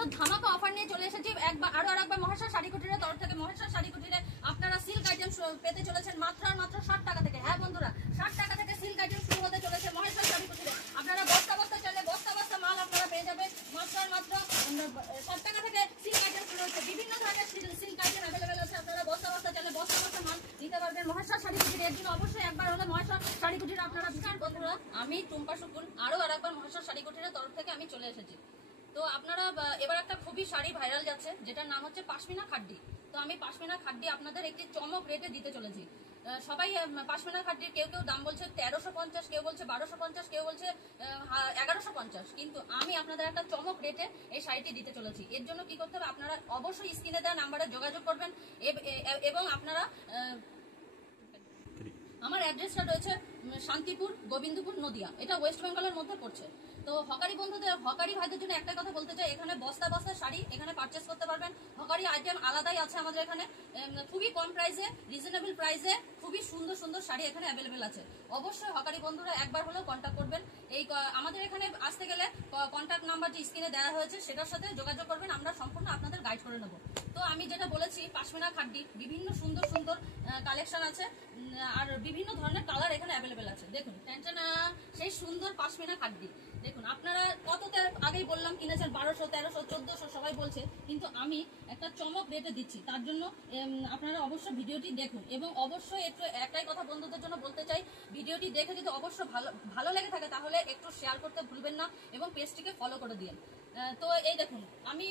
পুজোর ধামাকা অফার নিয়ে চলে এসেছি আরেকবার মহেশ্বর শাড়ি কুটিরের তরফ থেকে। মহেশ্বর শাড়ি কুটিরে আপনারা সিল্ক আইটেম পেতে চলেছেন মাত্র আর মাত্র 60 টাকা থেকে। হ্যাঁ বন্ধুরা, 60 টাকা থেকে সিল্ক আইটেম শুরু হতে চলেছে মহেশ্বর শাড়ি কুটিরে। আপনারা বস্তা বস্তা চাইলে বস্তা বস্তা মাল আপনারা পেয়ে যাবেন মাত্র আর মাত্র 60 টাকা থেকে। সিল্ক আইটেম শুরু হচ্ছে, বিভিন্ন ধরনের সিল্ক আইটেম অ্যাভেলেবেল আছে। আপনারা বস্তা বস্তা চাইলে বস্তা বস্তা মাল নিতে পারবেন মহেশ্বর শাড়ি কুটিরে। এর জন্য অবশ্যই একবার হলে মহেশ্বর শাড়ি কুটিরে আপনারা ভিজিট। বন্ধুরা, আমি টুম্পা সুকুন আরেকবার মহেশ্বর শাড়ি কুটিরের তরফ থেকে আমি চলে এসেছি। তো আপনারা এবার একটা খুবই শাড়ি ভাইরাল যাচ্ছে, যেটার নাম হচ্ছে পাশমিনা খাড্ডি। তো আমি পাশমিনা খাড্ডি আপনাদের একটি চমক রেটে দিতে চলেছি। সবাই পাশমিনা খাড্ডির কেউ কেউ দাম বলছে 1350, কেউ বলছে 1250, কেউ বলছে 1150, কিন্তু আমি আপনাদের একটা চমক রেটে এই শাড়িটি দিতে চলেছি। এর জন্য কি করতে হবে, আপনারা অবশ্যই স্ক্রিনে দেওয়া নাম্বারে যোগাযোগ করবেন এবং আপনারা আমার অ্যাড্রেসটা রয়েছে শান্তিপুর, গোবিন্দপুর, নদিয়া। এটা ওয়েস্ট বেঙ্গলের মধ্যে পড়ছে। তো হকারি বন্ধুদের, হকারি ভাইদের জন্য একটা কথা বলতে চাই, এখানে বস্তা বস্তা শাড়ি এখানে পারচেস করতে পারবেন। হকারি আইটেম আলাদাই আছে আমাদের এখানে, খুবই কম প্রাইসে, রিজনেবল প্রাইসে খুবই সুন্দর সুন্দর শাড়ি এখানে অ্যাভেলেবেল আছে। অবশ্যই হকারি বন্ধুরা একবার হলেও কন্ট্যাক্ট করবেন। আমাদের এখানে আসতে গেলে কন্ট্যাক্ট নাম্বার যে স্ক্রিনে দেওয়া হয়েছে সেটার সাথে যোগাযোগ করবেন, আমরা সম্পূর্ণ আপনাদের গাইড করে নেব। তো আমি যেটা বলেছি, পাশমিনা খাড্ডি বিভিন্ন সুন্দর সুন্দর কালেকশন আছে, আর বিভিন্ন ধরনের কালার এখানে অ্যাভেলেবেল আছে। দেখুন টেনশনা সেই সুন্দর পাশমিনা খাড্ডি। দেখুন আপনারা কততে আগেই বললাম কিনেছেন 1200, 1300, 1400 সবাই বলছে, কিন্তু আমি একটা চমক রেটে দিচ্ছি। তার জন্য আপনারা অবশ্যই ভিডিওটি দেখুন এবং অবশ্যই একটু একটাই কথা বন্ধুদের জন্য বলতে চাই, ভিডিওটি দেখে যদি অবশ্যই ভালো লেগে থাকে তাহলে একটু শেয়ার করতে ভুলবেন না এবং পেজটিকে ফলো করে দিন। তো এই দেখুন আমি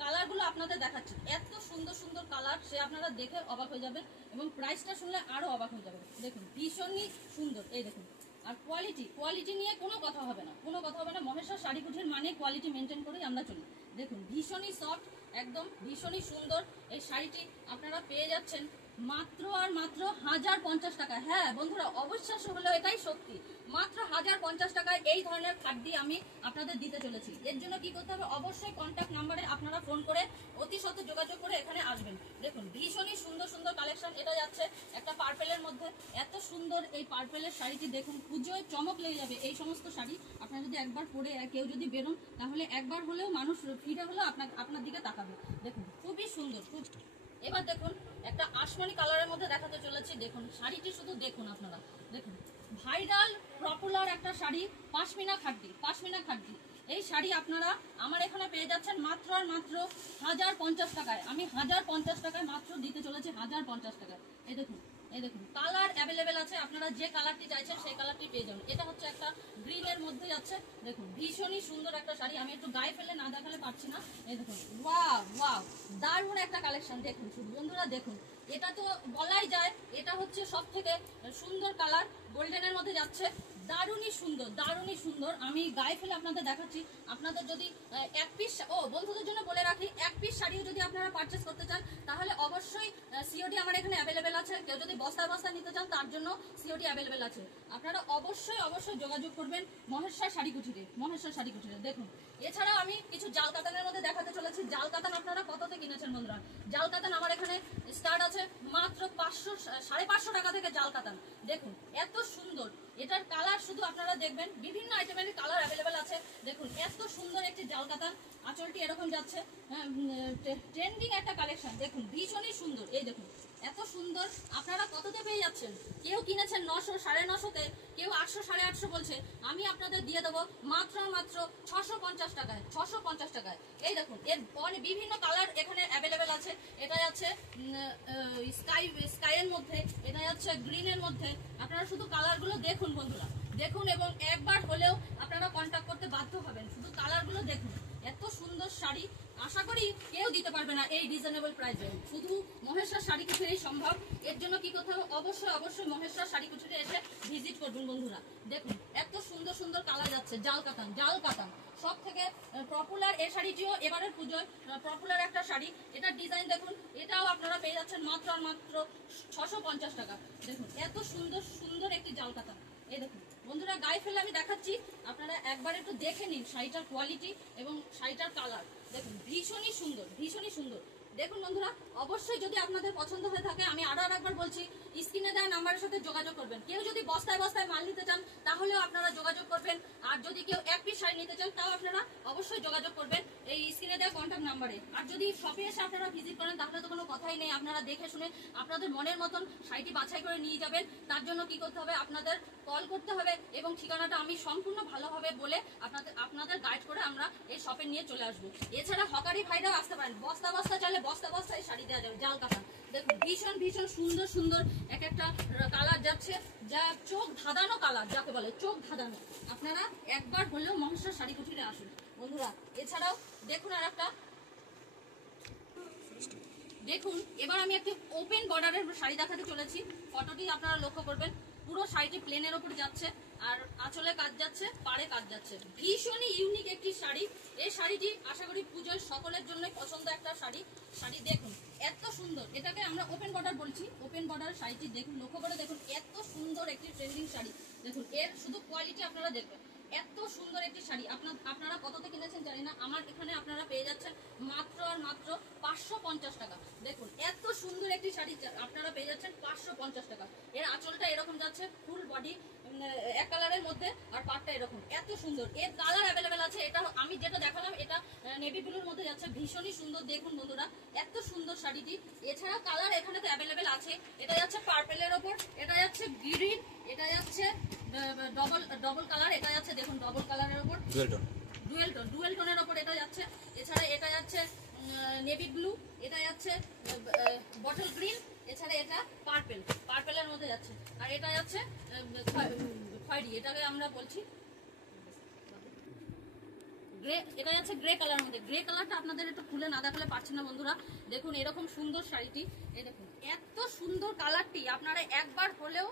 কালারগুলো আপনাদের দেখাচ্ছি, এত সুন্দর সুন্দর কালার, সে আপনারা দেখে অবাক হয়ে যাবেন এবং প্রাইসটা শুনলে আরো অবাক হয়ে যাবেন। দেখুন ভীষণই সুন্দর, এই দেখুন। আর কোয়ালিটি নিয়ে কোনো কথা হবে না, মহেশ্বর শাড়ি কুটির মানে কোয়ালিটি মেনটেন করেই আমরা চলি। দেখুন ভীষণই সফট, একদম ভীষণই সুন্দর। এই শাড়িটি আপনারা পেয়ে যাচ্ছেন মাত্র আর মাত্র 1050 টাকা। হ্যাঁ বন্ধুরা, অবিশ্বাস্য হলো এটাই সত্যি, মাত্র 1050 টাকায় এই ধরনের খাড্ডি আমি আপনাদের দিতে চলেছি। এর জন্য কি করতে হবে, অবশ্যই কন্ট্যাক্ট নাম্বারে আপনারা ফোন করে অতি সত্ত্বর যোগাযোগ করে এখানে আসবেন। দেখুন ভীষণই সুন্দর সুন্দর কালেকশন। এটা যাচ্ছে একটা পার্পেলের মধ্যে, এত সুন্দর এই পার্পেলের শাড়িটি দেখুন, পুজোয় চমক লেগে যাবে। এই সমস্ত শাড়ি আপনারা যদি একবার পরে কেউ যদি বেরোন তাহলে একবার হলেও মানুষ ফিরে হলেও আপনার দিকে তাকাবে। দেখুন খুবই সুন্দর, খুব। এবার দেখুন একটা আসমানি কালারের মধ্যে দেখাতে চলেছি। দেখুন শাড়িটি শুধু দেখুন আপনারা, দেখুন ভাইরাল পপুলার একটা শাড়ি পাশমিনা খাড্ডি। এই শাড়ি আপনারা আমার এখানে পেয়ে যাচ্ছেন মাত্র আর মাত্র 1050 টাকায়। আমি 1050 টাকায় মাত্র দিতে চলেছি, 1050 টাকায়। এই দেখুন কালার অ্যাভেলেবেল আছে, আপনারা যে কালারটি চাইছেন সেই কালারটি পেয়ে যাবেন। এটা হচ্ছে একটা গ্রিনের মধ্যে যাচ্ছে। দেখুন ভীষণই সুন্দর একটা শাড়ি, আমি একটু গায়ে ফেলে না দেখালে পারছি না। এই দেখুন ওয়াও দারুণ একটা কালেকশন। দেখুন শুধু বন্ধুরা দেখুন, এটা তো বলাই যায় এটা হচ্ছে সব থেকে সুন্দর কালার, গোল্ডেনের মধ্যে যাচ্ছে। দারুণই সুন্দর। আমি গায়ে ফেলে আপনাদের দেখাচ্ছি। আপনাদের যদি এক পিস, বন্ধুদের জন্য বলে রাখি, এক পিস শাড়িও যদি আপনারা পারচেস করতে চান তাহলে অবশ্যই সিওডি আমার এখানে অ্যাভেলেবেল আছে। কেউ যদি বস্তা নিতে চান তার জন্য সিওডি অ্যাভেলেবেল আছে। আপনারা অবশ্যই যোগাযোগ করবেন মহেশ্বর শাড়ি কুটিরে। দেখুন এছাড়াও আমি কিছু জাল কাতানের মধ্যে দেখাতে চলেছি। জাল কাতান আপনারা কততে কিনেছেন বন্ধুরা? জাল কাতান আমার এখানে স্টার্ট আছে মাত্র 500-550 টাকা থেকে জাল কাতান। দেখুন এত সুন্দর, এটার কালার শুধু আপনারা দেখবেন, বিভিন্ন আইটেমের কালার অ্যাভেলেবেল আছে। দেখুন এত সুন্দর একটি জাল কাতান, আঁচলটি এরকম যাচ্ছে, ট্রেন্ডিং একটা কালেকশন। দেখুন ভীষণই সুন্দর, এই দেখুন এত সুন্দর। আপনারা কততে পেয়ে যাচ্ছেন? কেউ কিনেছেন 900, 950-তে, কেউ 800, 850 বলছে। আমি আপনাদের দিয়ে দেবো মাত্র 650 টাকায়। এই দেখুন এর বিভিন্ন কালার এখানে অ্যাভেলেবেল আছে। এটা যাচ্ছে স্কাইয়ের মধ্যে, এটা যাচ্ছে গ্রিনের মধ্যে। আপনারা শুধু কালারগুলো দেখুন বন্ধুরা, দেখুন এবং একবার হলেও আপনারা কন্ট্যাক্ট করতে বাধ্য হবেন। শুধু কালারগুলো দেখুন, এত সুন্দর শাড়ি আশা করি কেউ দিতে পারবে না এই রিজনেবল প্রাইসে। শুধু মহেশ্বর শাড়ি কুটিরেই সম্ভব। এর জন্য কি করতে হবে, অবশ্যই মহেশ্বর শাড়ি কুটিরে এসে ভিজিট করবেন বন্ধুরা। দেখুন এত সুন্দর কালার যাচ্ছে, জাল কাতান সব থেকে পপুলার। এই শাড়িটিও এবারের পুজোয় পপুলার একটা শাড়ি। এটার ডিজাইন দেখুন, এটাও আপনারা পেয়ে যাচ্ছেন মাত্র আর মাত্র 650 টাকা। দেখুন এত সুন্দর একটি জাল কাতান। এই দেখুন বন্ধুরা গায়ে ফেলে আমি দেখাচ্ছি, আপনারা একবার একটু দেখে নিন শাড়িটার কোয়ালিটি এবং শাড়িটার কালার। দেখুন ভীষণই সুন্দর। দেখুন বন্ধুরা, অবশ্যই যদি আপনাদের পছন্দ হয়ে থাকে, আমি আরো একবার বলছি, স্ক্রিনে দেওয়া নাম্বারের সাথে যোগাযোগ করবেন। কেউ যদি বস্তায় মাল নিতে চান তাহলেও আপনারা যোগাযোগ করবেন, আর যদি কেউ এক পিস শাড়ি নিতে চান তাও আপনারা অবশ্যই যোগাযোগ করবেন। এই স্ক্রিনে দেওয়া কন্ট্যাক্ট নাম্বারে। আর যদি শপে এসে আপনারা ভিজিট করেন তাহলে তো কোনো কথাই নেই, আপনারা দেখে শুনে আপনাদের মনের মতন শাড়িটি বাছাই করে নিয়ে যাবেন। তার জন্য কি করতে হবে, আপনাদের কল করতে হবে এবং ঠিকানাটা আমি সম্পূর্ণ ভালোভাবে বলে আপনাদের গাইড করে আমরা এই শপে নিয়ে চলে আসবো। এছাড়া হকারি ভাইরাও আসতে পারেন, বস্তা বস্তা চাইলে বস্তা বস্তায় শাড়ি দেওয়া যাবে, জাল কাটা। দেখুন ভীষণ ভীষণ সুন্দর সুন্দর এক একটা কালার যাচ্ছে, যা চোখ ধাঁধানো কালার যাকে বলে, চোখ ধাঁধানো। আপনারা একবার হলেও মহেশ্বর শাড়ি কুঠিরে আসুন বন্ধুরা। এছাড়াও দেখুন আর একটা, দেখুন এবার আমি একটি ওপেন বর্ডারের শাড়ি দেখাতে চলেছি। ফটোটি আপনারা লক্ষ্য করবেন, পুরো শাড়িটি প্লেনের ওপর যাচ্ছে আর আঁচলে কাজ যাচ্ছে, পাড়ে কাজ যাচ্ছে। ভীষণই ইউনিক একটি শাড়ি। এই শাড়িটি আশা করি পুজোর সকলের জন্য পছন্দ একটা শাড়ি। শাড়ি দেখুন এত সুন্দর, এটাকে আমরা ওপেন বর্ডার বলছি। ওপেন বর্ডার শাড়িটি দেখুন, লক্ষ্য করে দেখুন, এত সুন্দর একটি ট্রেন্ডিং শাড়ি। দেখুন এর শুধু কোয়ালিটি আপনারা দেখবেন, এত সুন্দর একটি শাড়ি। আপনারা কততে কিনেছেন জানি না, আমার এখানে আপনারা পেয়ে যাচ্ছেন মাত্র আর মাত্র 550 টাকা। দেখুন এত সুন্দর একটি শাড়ি আপনারা পেয়ে যাচ্ছেন 550 টাকা। এর আঁচলটা এরকম যাচ্ছে, ফুল বডি এক কালারের মধ্যে, আর পাটটা এরকম, এত সুন্দর। এর কালার অ্যাভেলেবেল আছে। এটা আমি যেটা দেখালাম এটা নেভি ব্লুর মধ্যে যাচ্ছে, ভীষণই সুন্দর। দেখুন বন্ধুরা এত সুন্দর শাড়িটি। এছাড়া কালার এখানে তো অ্যাভেলেবেল আছে। এটা যাচ্ছে পার্পেলের ওপর, এটা যাচ্ছে গ্রিন, এটা যাচ্ছে ডবল কালার, এটা যাচ্ছে দেখুন ডবল কালারের ওপর, ডুয়েল টোনের ওপর এটা যাচ্ছে। এছাড়া এটা যাচ্ছে নেভি ব্লু, এটা যাচ্ছে বটল গ্রিন, এছাড়া এটা পার্পেলের মধ্যে যাচ্ছে, আর এটা যাচ্ছে খয়েরি, এটাকে আমরা বলছি গ্রে। এটা যাচ্ছে গ্রে কালার মধ্যে। গ্রে কালারটা আপনাদের একটু খুলে না দেখালে পারছেন না বন্ধুরা। দেখুন এরকম সুন্দর শাড়িটি, এই দেখুন এত সুন্দর কালারটি। আপনারা একবার হলেও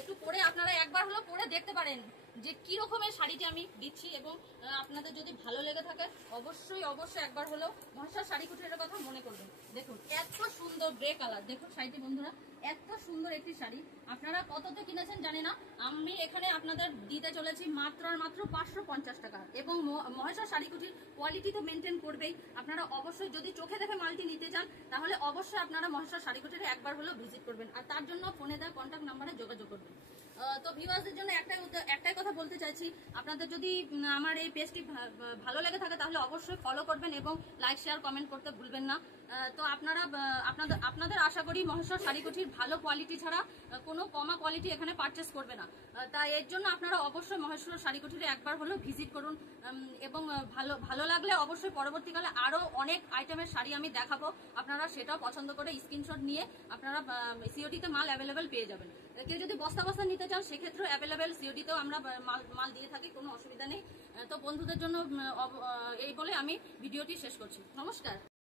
একটু পরে, আপনারা একবার হলেও পরে দেখতে পারেন যে কি রকমের শাড়িটি আমি দিচ্ছি। এবং আপনাদের যদি ভালো লেগে থাকে অবশ্যই অবশ্যই একবার হলেও মহেশ্বর শাড়ি কুটিরের কথা মনে করবেন। দেখুন এত সুন্দর গ্রে কালার, দেখুন শাড়িটি বন্ধুরা এত সুন্দর একটি শাড়ি। আপনারা কততে কিনেছেন জানি না, আমি এখানে আপনাদের দিতে চলেছি মাত্র আর মাত্র 550 টাকা। এবং মহেশ্বর শাড়ি কুটির কোয়ালিটি তো মেনটেন করবেই। আপনারা অবশ্যই যদি চোখে দেখে মালটি নিতে চান তাহলে অবশ্যই আপনারা মহেশ্বর শাড়ি কুটিরে একবার হলেও ভিজিট করবেন, আর তার জন্য ফোনে দেওয়া কন্ট্যাক্ট নাম্বারে যোগাযোগ করবেন। তো ভিউয়ার্সদের জন্য একটাই কথা বলতে চাইছি, আপনাদের যদি আমার এই পেজটি ভালো লেগে থাকে তাহলে অবশ্যই ফলো করবেন এবং লাইক শেয়ার কমেন্ট করতে ভুলবেন না। তো আপনাদের আশা করি মহেশ্বর শাড়ি কুঠির ভালো কোয়ালিটি ছাড়া কোনো কমা কোয়ালিটি এখানে পারচেস করবে না। তাই এর জন্য আপনারা অবশ্যই মহেশ্বর শাড়ি কুঠিরে একবার হলেও ভিজিট করুন। এবং ভালো লাগলে অবশ্যই পরবর্তীকালে আরও অনেক আইটেমের শাড়ি আমি দেখাবো, আপনারা সেটাও পছন্দ করে স্ক্রিনশট নিয়ে আপনারা সিওডিতে মাল অ্যাভেলেবেল পেয়ে যাবেন। কেউ যদি বস্তা বস্তা নিতে চান সেক্ষেত্রেও অ্যাভেলেবেল, সিওডিতেও আমরা মাল দিয়ে থাকি, কোনো অসুবিধা নেই। তো বন্ধুদের জন্য এই বলে আমি ভিডিওটি শেষ করছি। নমস্কার।